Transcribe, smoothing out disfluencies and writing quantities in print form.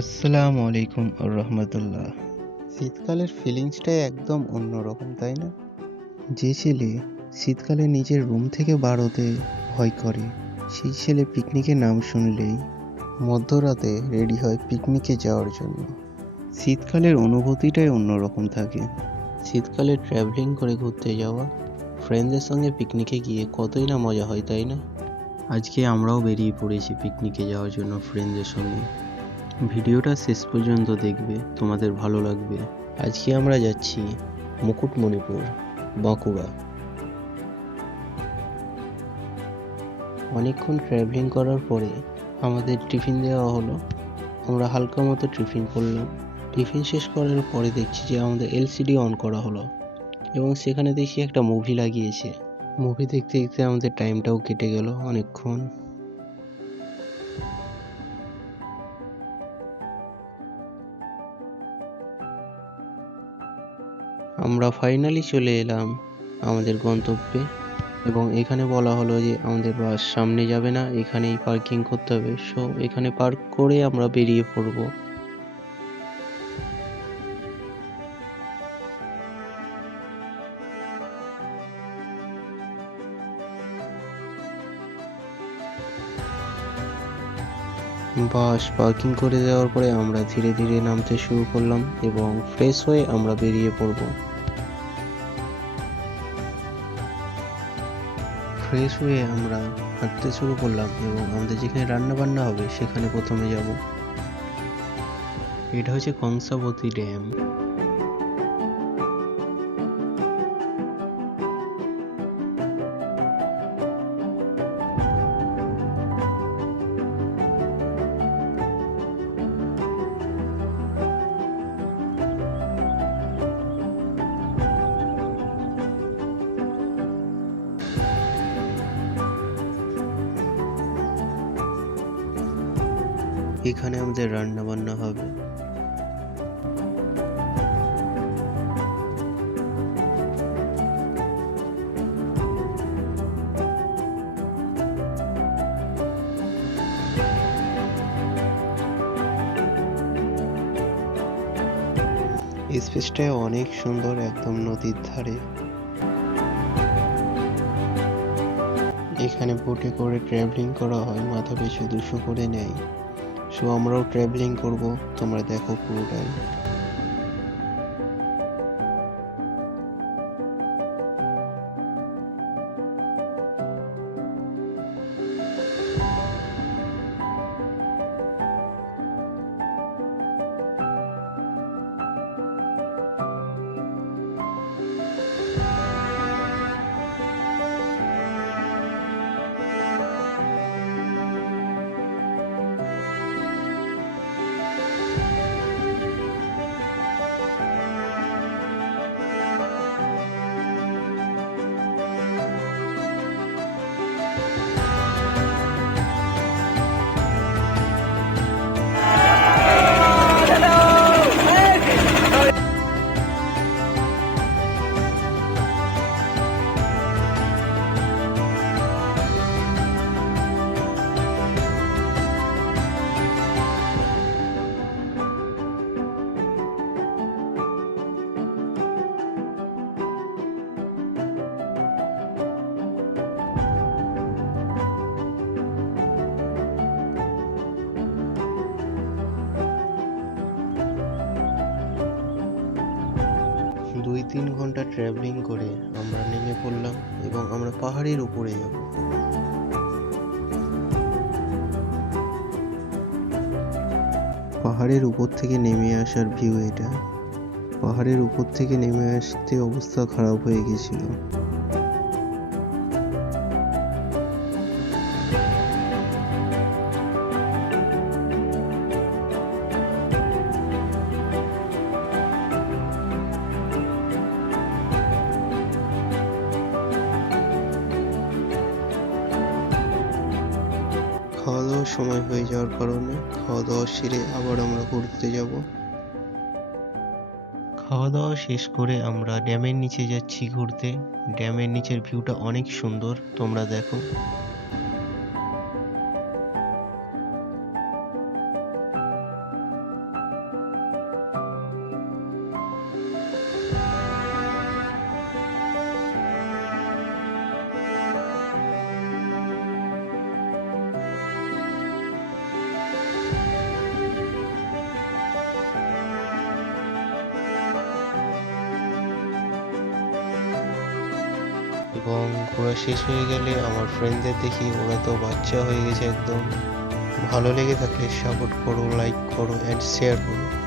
আসসালামু আলাইকুম রহমতুল্লাহ। শীতকালের ফিলিংসটাই একদম অন্যরকম, তাই না? যে ছেলে শীতকালে নিজের রুম থেকে বার হতে ভয় করে, সেই ছেলে পিকনিকের নাম শুনলেই মধ্যরাতে রেডি হয় পিকনিকে যাওয়ার জন্য। শীতকালের অনুভূতিটাই অন্যরকম থাকে। শীতকালে ট্রাভেলিং করে ঘুরতে যাওয়া, ফ্রেন্ডদের সঙ্গে পিকনিকে গিয়ে কতই না মজা হয়, তাই না? আজকে আমরাও বেরিয়ে পড়েছি পিকনিকে যাওয়ার জন্য ফ্রেন্ডদের সঙ্গে। ভিডিওটা শেষ পর্যন্ত দেখবে, তোমাদের ভালো লাগবে। আজকে আমরা যাচ্ছি মুকুটমণিপুর, বাঁকুড়া। অনেকক্ষণ ট্রাভেলিং করার পরে আমাদের টিফিন দেওয়া হলো। আমরা হালকা মতো টিফিন করলাম। টিফিন শেষ করার পরে দেখছি যে আমাদের এলসিডি অন করা হলো এবং সেখানে দেখি একটা মুভি লাগিয়েছে। মুভি দেখতে দেখতে আমাদের টাইমটাও কেটে গেল অনেকক্ষণ। আমরা ফাইনালি চলে এলাম আমাদের গন্তব্যে এবং এখানে বলা হলো যে আমাদের বাস সামনে যাবে না, এখানেই পার্কিং করতে হবে। সো এখানে পার্ক করে আমরা বেরিয়ে পড়ব। বাস পার্কিং করে দেওয়ার পরে আমরা ধীরে ধীরে নামতে শুরু করলাম এবং ফ্রেশ হয়ে আমরা বেরিয়ে পড়ব। ফ্রেশ হয়ে আমরা হাঁটতে শুরু করলাম এবং আমাদের যেখানে রান্না বান্না হবে সেখানে প্রথমে যাব। এটা হচ্ছে কংসাবতী ড্যাম। এখানে আমাদের রান্না বান্না হবে। স্পেসটা অনেক সুন্দর, একদম নদীর ধারে। এখানে বোটে করে ট্রাভেলিং করা হয়, মাথা পিছু 200 করে নেয়। সো আমরাও ট্রাভেলিং করব, তোমরা দেখো পুরোটাই। দুই তিন ঘন্টা ট্রাভেলিং করে আমরা নেমে পড়লাম এবং আমরা পাহাড়ের উপরে যাব। পাহাড়ের উপর থেকে নেমে আসার ভিউ এটা। পাহাড়ের উপর থেকে নেমে আসতে অবস্থা খারাপ হয়ে গেছিল। খাওয়া দাওয়ার সময় হয়ে যাওয়ার কারণে খাওয়া দাওয়া সেরে আবার আমরা ঘুরতে যাব। খাওয়া দাওয়া শেষ করে আমরা ড্যামের নিচে যাচ্ছি ঘুরতে। ড্যামের নিচের ভিউটা অনেক সুন্দর, তোমরা দেখো। এবং ঘোরা শেষ হয়ে গেলে আমার ফ্রেন্ডদের দেখি ওরা তো বাচ্চা হয়ে গেছে একদম। ভালো লেগে থাকলে সাপোর্ট করো, লাইক করো অ্যান্ড শেয়ার করো।